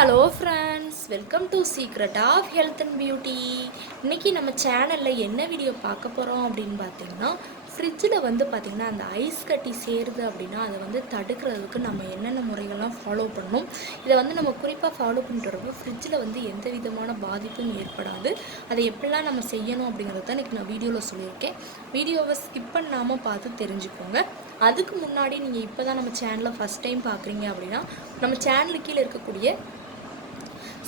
Hello friends, welcome to secret of health and beauty. இன்றைக்கி நம்ம சேனலில் என்ன வீடியோ பார்க்க போகிறோம் அப்படின்னு பார்த்தீங்கன்னா, ஃப்ரிட்ஜில் பார்த்திங்கன்னா அந்த ஐஸ் கட்டி சேருது அப்படின்னா அதை தடுக்கிறதுக்கு நம்ம என்னென்ன முறைகள்லாம் ஃபாலோ பண்ணணும். இதை நம்ம குறிப்பாக ஃபாலோ பண்ணிட்டு வரப்போ ஃப்ரிட்ஜில் எந்த விதமான பாதிப்பும் ஏற்படாது. அதை எப்படிலாம் நம்ம செய்யணும் அப்படிங்கிறது தான் இன்றைக்கி நான் வீடியோவில் சொல்லியிருக்கேன். வீடியோவை ஸ்கிப் பண்ணாமல் பார்த்து தெரிஞ்சுக்கோங்க. அதுக்கு முன்னாடி நீங்கள் இப்போ தான் நம்ம சேனலை ஃபஸ்ட் டைம் பார்க்குறீங்க அப்படின்னா நம்ம சேனலுக்கு கீழே இருக்கக்கூடிய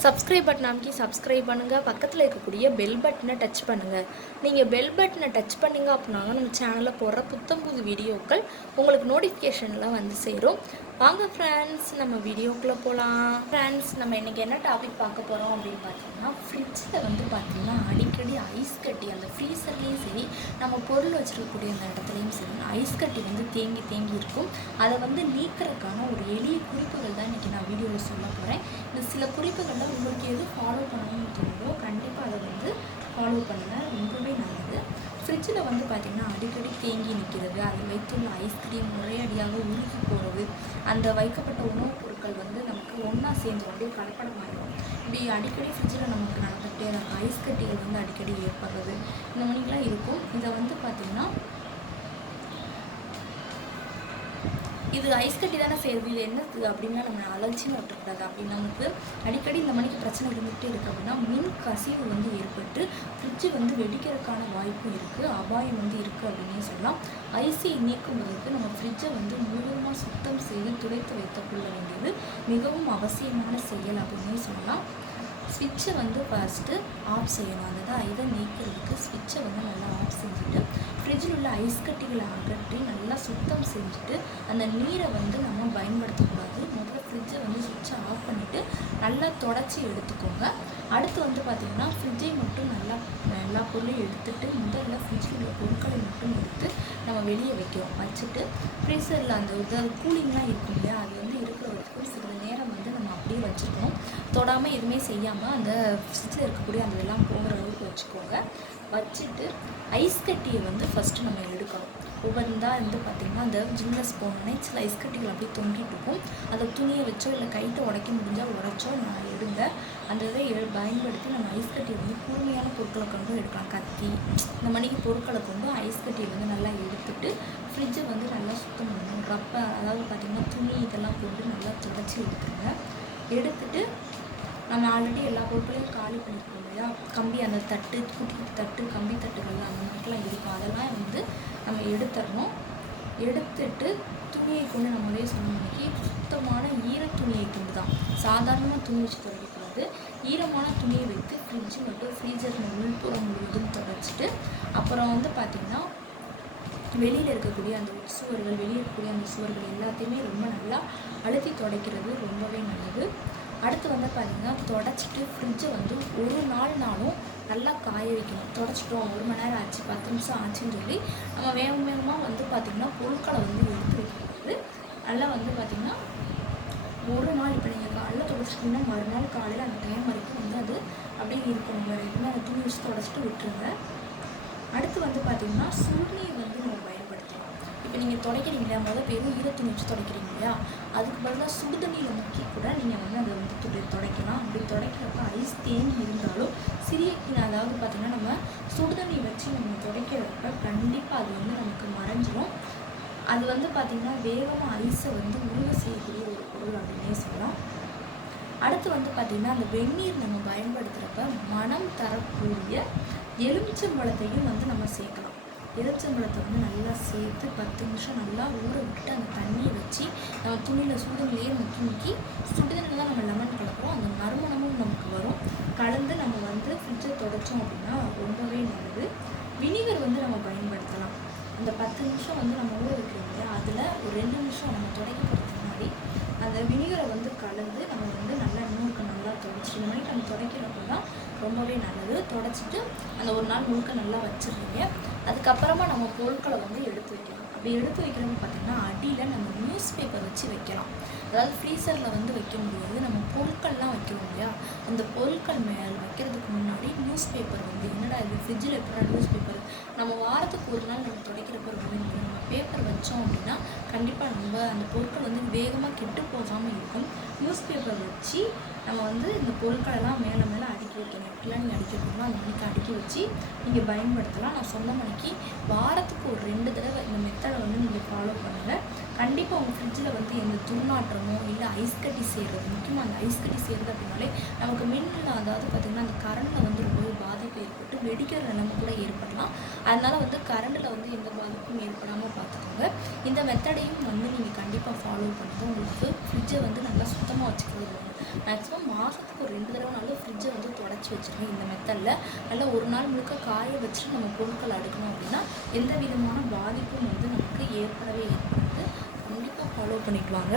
சப்ஸ்கிரைப் பட்டன் அமைக்கி சப்ஸ்கிரைப் பண்ணுங்கள். பக்கத்தில் இருக்கக்கூடிய பெல் பட்டனை டச் பண்ணுங்கள். நீங்கள் பெல் பட்டனை டச் பண்ணிங்க அப்படின்னா நம்ம சேனலில் போடுற புத்தம் புது வீடியோக்கள் உங்களுக்கு நோட்டிஃபிகேஷனில் சேரும். வாங்க ஃப்ரெண்ட்ஸ், நம்ம வீடியோக்குள்ளே போகலாம். ஃப்ரெண்ட்ஸ், நம்ம இன்றைக்கி என்ன டாபிக் பார்க்க போகிறோம் அப்படின்னு பார்த்தீங்கன்னா, ஃப்ரிட்ஜில் பார்த்தீங்கன்னா அடிக்கடி ஐஸ் கட்டி அந்த ஃப்ரீசர்லேயும் சரி நம்ம பொருள் வச்சுருக்கக்கூடிய அந்த இடத்துலையும் சரி ஐஸ் கட்டி தேங்கி தேங்கி இருக்கும். அதை நீக்கிறதுக்கான ஒரு எளிய குறிப்புகள் தான் இன்றைக்கி நான் வீடியோவில் சொல்ல போகிறேன். இந்த சில குறிப்புகளில் உங்களுக்கு எது ஃபாலோ பண்ணணும்னு தோணுதோ கண்டிப்பாக அதை ஃபாலோ பண்ணுங்கள். ரொம்பவே நல்லது. ஃப்ரிட்ஜில் பார்த்திங்கன்னா அடிக்கடி தேங்கி நிற்கிறது, அதில் வைத்துள்ள ஐஸ்கிரீம் ஒரேடியாக உருகி போகிறது, அந்த வைக்கப்பட்ட உணவுப் பொருட்கள் நமக்கு ஒன்றா சேர்ந்து அப்படியே கலப்படமாகிடும். இப்படி அடிக்கடி ஃப்ரிட்ஜில் நமக்கு நடந்துகிட்டே இருக்கும். ஐஸ் கட்டிகள் அடிக்கடி ஏற்படுறது இந்த மாதிரிலாம் இருக்கும். இதை பார்த்திங்கன்னா இது ஐஸ் கட்டி தானே சேருது, இது என்னது அப்படின்னா நம்ம அலட்சியம் விட்டுக்கூடாது. அப்படின்னு நமக்கு அடிக்கடி இந்த மணிக்கு பிரச்சனை இருந்துகிட்டே இருக்குது அப்படின்னா மின் கசிவு ஏற்பட்டு ஃப்ரிட்ஜு வெடிக்கிறதுக்கான வாய்ப்பும் இருக்குது, அபாயம் இருக்குது அப்படின்னே சொல்லலாம். ஐஸை நீக்கும் போதுக்கு நம்ம ஃப்ரிட்ஜை முழுவதுமாக சுத்தம் செய்து துடைத்து வைத்துக் கொள்ள வேண்டியது மிகவும் அவசியமான செயல் அப்படின்னே சொல்லலாம். ஸ்விட்சை ஃபஸ்ட்டு ஆஃப் செய்யணும். அதுதான் இதை நீக்கிறதுக்கு ஸ்விட்சை நல்லா ஆஃப் செஞ்சுட்டு ஃப்ரிட்ஜில் உள்ள ஐஸ் கட்டிகளை அகற்றி நல்லா சுத்தம் செஞ்சுட்டு அந்த நீரை நம்ம பயன்படுத்தக்கூடாது. முதல்ல ஃப்ரிட்ஜை ஸ்விட்சை ஆஃப் பண்ணிவிட்டு நல்லா தொடச்சி எடுத்துக்கோங்க. அடுத்து பார்த்திங்கன்னா ஃப்ரிட்ஜை மட்டும் நல்லா எல்லா பொருளையும் எடுத்துகிட்டு முதல்ல ஃப்ரிட்ஜில் உள்ள பொருட்களை மட்டும் எடுத்து நம்ம வெளியே வச்சுட்டு ஃப்ரீசரில் அந்த கூலிங்லாம் இருக்கும் இல்லையா, அது இருக்கிற வரைக்கும் சிறிது நேரம் நம்ம அப்படியே வச்சுருக்கணும். தொடாமல் எதுவுமே செய்யாமல் அந்த ஃப்ரிட்ஜில் இருக்கக்கூடிய அந்த எல்லாம் போகிற அளவுக்கு வச்சுக்கோங்க. வச்சுட்டு ஐஸ் கட்டியை ஃபஸ்ட்டு நம்ம எடுக்கணும். ஒவ்வொருந்தான் பார்த்திங்கன்னா அந்த ஜிம்னஸ் போனோன்னே சில ஐஸ் கட்டிகள் அப்படியே தொங்கிட்டு இருக்கும். அதை துணியை வச்சோ இல்லை கைட்டை உடைக்க முடிஞ்சால் உடைச்சோ நான் எடுங்க. அந்த இதை பயன்படுத்தி நம்ம ஐஸ் கட்டியை கூர்மையான பொருட்களை கொண்டு எடுக்கலாம். கத்தி இந்த மணிக்கு பொருட்களை கொண்டு ஐஸ் கட்டியை நல்லா எடுத்துட்டு ஃப்ரிட்ஜை நல்லா சுத்தம் பண்ணணும். ரப்பை அதாவது பார்த்திங்கன்னா துணி இதெல்லாம் போட்டு நல்லா துடைச்சி எடுத்துருங்க. எடுத்துட்டு நம்ம ஆல்ரெடி எல்லா பொருட்களையும் காலி பண்ணியிருக்கோம் இல்லையா, கம்பி அந்த தட்டு குட்டி குட்டி தட்டு கம்பி தட்டுகள் அந்த மாதிரிலாம் இருக்கும், அதெல்லாம் நம்ம எடுத்துடணும். எடுத்துட்டு துணியை கொண்டு நம்மளே சொன்ன மணிக்கு சுத்தமான ஈர துணியை கொண்டு தான், சாதாரணமாக துணி வச்சு துடைக்கக்கூடாது. ஈரமான துணியை வைத்து ஃப்ரிட்ஜு மட்டும் ஃப்ரீசர் உள்புறம் முழுவதும் துடைச்சிட்டு அப்புறம் பார்த்திங்கன்னா வெளியில் இருக்கக்கூடிய அந்த சுவர்கள் வெளியே இருக்கக்கூடிய அந்த சுவர்கள் எல்லாத்தையுமே ரொம்ப நல்லா அழுத்தி துடைக்கிறது ரொம்பவே நல்லது. அடுத்து பார்த்திங்கன்னா தொடச்சிட்டு ஃப்ரிட்ஜை ஒரு நாளும் நல்லா காய வைக்கணும். தொடச்சிட்டோம் 1 மணி நேரம் ஆச்சு 10 நிமிஷம் ஆச்சுன்னு சொல்லி நம்ம வேகமாக பார்த்திங்கன்னா பொருட்களை எடுத்து வைக்கிறது. நல்லா பார்த்திங்கன்னா ஒரு நாள் இப்போ நீங்கள் காலையில் தொடச்சிட்டிங்கன்னா மறுநாள் காலையில் அந்த டைம் வரைக்கும் அது அப்படியே இருக்கணும். வேறு எதுவுமே அந்த துணி வச்சு தொடச்சிட்டு விட்டுருங்க. அடுத்து பார்த்திங்கன்னா சுடுநீர் நம்ம பயன்படுத்தலாம். இப்போ நீங்கள் துடைக்கிறீங்க இல்லையா, வெறும் ஈரத்துணி வச்சு துடைக்கிறீங்க இல்லையா, அதுக்கு பதிலாக சுடு தண்ணியில் முக்கி கூட நீங்கள் அதை துடைக்கலாம். அப்படி துடைக்கிறப்ப ஐஸ் தேங்கி இருந்தாலும் சிறிய அதாவது பார்த்திங்கன்னா நம்ம சுடு தண்ணி வச்சு நம்ம துடைக்கிறப்ப கண்டிப்பாக அது நமக்கு மறைஞ்சிடும். அது பார்த்திங்கன்னா வேகமாக ஐஸை உருக செய்யக்கூடிய ஒரு பொருள் அப்படின்னே சொல்லலாம். அடுத்து பார்த்திங்கன்னா அந்த வெந்நீர் நம்ம பயன்படுத்துகிறப்ப மனம் தரக்கூடிய எலுமிச்சம்பழத்தையும் நம்ம சேர்க்கலாம். எலுமிச்சம்பழத்தை நல்லா சேர்த்து 10 நிமிஷம் நல்லா ஊற விட்டுட்டு அந்த தண்ணியை வச்சு நம்ம துணியில் சுடுதண்ணிலேயே முக்கி சுடுதண்ணில் தான் நம்ம லெமன் கலக்கிறோம், அந்த நறுமணமும் நமக்கு வரும். கலந்து நம்ம ஃப்ரிட்ஜை தொடச்சோம் அப்படின்னா ரொம்பவே நல்லது. வினிகர் நம்ம பயன்படுத்தலாம். அந்த 10 நிமிஷம் நம்ம ஊற வைக்கிறோம் இல்லையா, அதில் ஒரு 2 நிமிஷம் நம்ம துடைக்கிறதுக்கு முன்னாடி அந்த வினிகரை கலந்து நம்ம நல்லா இன்னொருக்கு நல்லா துடைச்சிட்டு இந்த மாதிரி நம்ம துடைக்கிறப்ப தான் ரொம்பவே நல்லது. துடைச்சிட்டு அந்த ஒரு நாள் முழுக்க நல்லா வச்சிடுறீங்க. அதுக்கப்புறமா நம்ம பொருட்களை எடுத்து வைக்கலாம். அப்படி எடுத்து வைக்கிறப்ப பார்த்திங்கன்னா அடியில் நம்ம நியூஸ் பேப்பர் வச்சு வைக்கலாம். அதாவது ஃப்ரீசரில் வந்து வைக்க முடியாது. நம்ம பொருட்கள்லாம் வைக்கிறோம் இல்லையா, அந்த பொருட்கள் மேலே வைக்கிறதுக்கு முன்னாடி நியூஸ் பேப்பர் வந்து என்னடா இது ஃப்ரிட்ஜில் எப்படா நியூஸ் பேப்பர், நம்ம வாரத்துக்கு ஒரு நாள் நம்ம துடைக்கிறப்ப நம்ம பேப்பர் வச்சோம் அப்படின்னா கண்டிப்பாக நம்ம அந்த பொருட்கள் வந்து வேகமாக கெட்டு போகாமல் இருக்கும். நியூஸ் பேப்பர் வச்சு நம்ம வந்து இந்த பொருட்களெல்லாம் மேலே மேலே அடுக்கி வைக்கணும். எப்படிலாம் நீங்கள் அடுக்கி வைக்கணுமோ அந்த மணிக்கு அடுக்கி வச்சு நீங்கள் பயன்படுத்தலாம். நான் சொன்ன மணிக்கு வாரத்துக்கு ஒரு 2 தடவை இந்த மெத்தடை வந்து நீங்கள் ஃபாலோ பண்ணுங்கள். கண்டிப்பாக உங்கள் ஃப்ரிட்ஜில் வந்து எந்த துர்நாற்றமோ இல்லை ஐஸ் கட்டி செய்கிறது, முக்கியமாக அந்த ஐஸ் கட்டி செய்கிறது அப்படின்னாலே நமக்கு மின்னில், அதாவது பார்த்திங்கன்னா அந்த கரண்டில் வந்து ரொம்பவே பாதிப்பு ஏற்பட்டு வெடிக்கிற நிலைமை கூட ஏற்படலாம். அதனால் வந்து கரண்டில் வந்து எந்த பாதிப்பும் ஏற்படாமல் பார்த்துக்கோங்க. இந்த மெத்தடையும் வந்து நீங்கள் கண்டிப்பாக ஃபாலோ பண்ணுங்கள். உங்களுக்கு ஃப்ரிட்ஜை வந்து நல்லா சுத்தமாக வச்சுக்கிறது. மேக்ஸிமம் மாதத்துக்கு ஒரு 2 தடவைனாலும் ஃப்ரிட்ஜை வந்து தொடச்சி வச்சுருங்க. இந்த மெத்தடில் நல்லா ஒரு நாள் முழுக்க காய வச்சு நம்ம பொருட்கள் அடுக்கணும் அப்படின்னா எந்த விதமான பாதிப்பும் வந்து நமக்கு ஏற்படவே ஏற்படாது. கண்டிப்பாக ஃபாலோ பண்ணிட்டு வாங்க.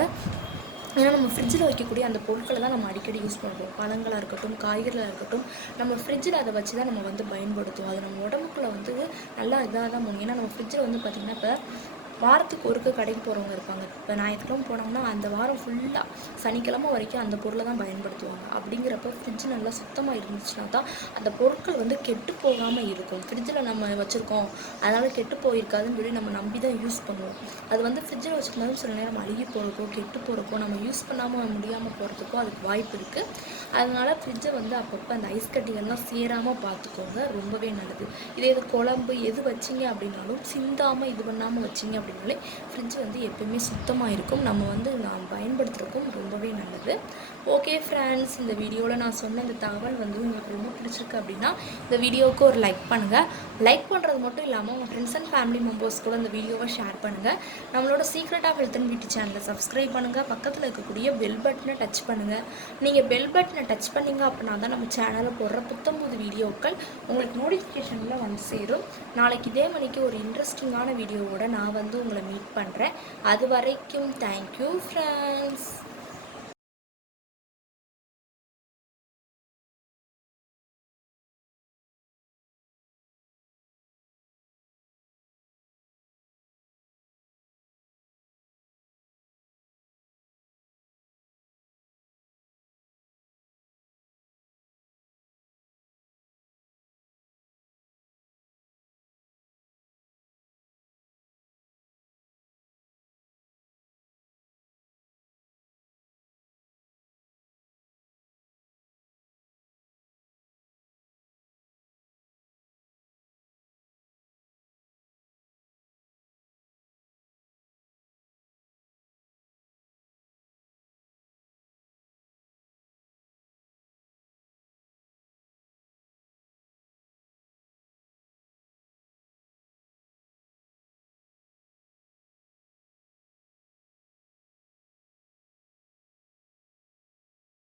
ஏன்னா நம்ம ஃப்ரிட்ஜில் வைக்கக்கூடிய அந்த பொருட்களை தான் நம்ம அடிக்கடி யூஸ் பண்ணுறோம். பழங்களாக இருக்கட்டும், காய்கறிகளாக இருக்கட்டும், நம்ம ஃப்ரிட்ஜில் அதை வச்சு தான் நம்ம வந்து பயன்படுத்துவோம். அது நம்ம உடம்புக்குள்ளே வந்து நல்லா இதாக தான் போகணும். ஏன்னா நம்ம ஃப்ரிட்ஜில் வந்து பார்த்திங்கன்னா இப்போ வாரத்துக்கு ஒருக்க கடைக்கு போகிறவங்க இருப்பாங்க. இப்போ ஞாயிற்றுக்கிழமை போனாங்கன்னா அந்த வாரம் ஃபுல்லாக சனிக்கிழமை வரைக்கும் அந்த பொருளை தான் பயன்படுத்துவாங்க. அப்படிங்கிறப்ப ஃப்ரிட்ஜ் நல்லா சுத்தமாக இருந்துச்சுன்னா தான் அந்த பொருட்கள் வந்து கெட்டு போகாமல் இருக்கும். ஃப்ரிட்ஜில் நம்ம வச்சுருக்கோம் அதனால் கெட்டு போயிருக்காதுன்னு சொல்லி நம்ம நம்பி தான் யூஸ் பண்ணுவோம். அது வந்து ஃப்ரிட்ஜில் வச்சுருந்தாலும் சில நேரம் அழுகி போகிறக்கோ கெட்டு போகிறக்கோ நம்ம யூஸ் பண்ணாமல் முடியாமல் போகிறதுக்கோ அதுக்கு வாய்ப்பு இருக்குது. அதனால் ஃப்ரிட்ஜை வந்து அப்பப்போ அந்த ஐஸ் கட்டிகள்லாம் சேராமல் பார்த்துக்கோங்க, ரொம்பவே நல்லது. இதே இது குழம்பு எது வச்சிங்க அப்படின்னாலும் சிந்தாமல் இது பண்ணாமல் வச்சிங்க அப்படின்னாலே ஃப்ரிட்ஜ் வந்து எப்போயுமே சுத்தமாக இருக்கும். நம்ம வந்து நாம் பயன்படுத்துகிறதுக்கும் ரொம்பவே நல்லது. ஓகே ஃப்ரெண்ட்ஸ், இந்த வீடியோவில் நான் சொன்ன இந்த தகவல் வந்து உங்களுக்கு ரொம்ப பிடிச்சிருக்கு அப்படின்னா இந்த வீடியோவுக்கு ஒரு லைக் பண்ணுங்கள். லைக் பண்ணுறது மட்டும் இல்லாமல் உங்கள் ஃப்ரெண்ட்ஸ் அண்ட் ஃபேமிலி மெம்பர்ஸ் கூட இந்த வீடியோவை ஷேர் பண்ணுங்கள். நம்மளோட secret of health and beauty சேனலை சப்ஸ்கிரைப் பண்ணுங்கள். பக்கத்தில் இருக்கக்கூடிய பெல் பட்டனை டச் பண்ணுங்கள். நீங்கள் பெல் பட்டனை டச் பண்ணிங்க அப்படின்னா தான் நம்ம சேனலில் போடுற புத்தம்புது வீடியோக்கள் உங்களுக்கு நோட்டிஃபிகேஷனில் வந்து சேரும். நாளைக்கு இதே மணிக்கு ஒரு இன்ட்ரெஸ்டிங்கான வீடியோவோட நான் வந்து உங்களை மீட் பண்ணுறேன். அது வரைக்கும் தேங்க்யூ ஃப்ரெண்ட்ஸ்.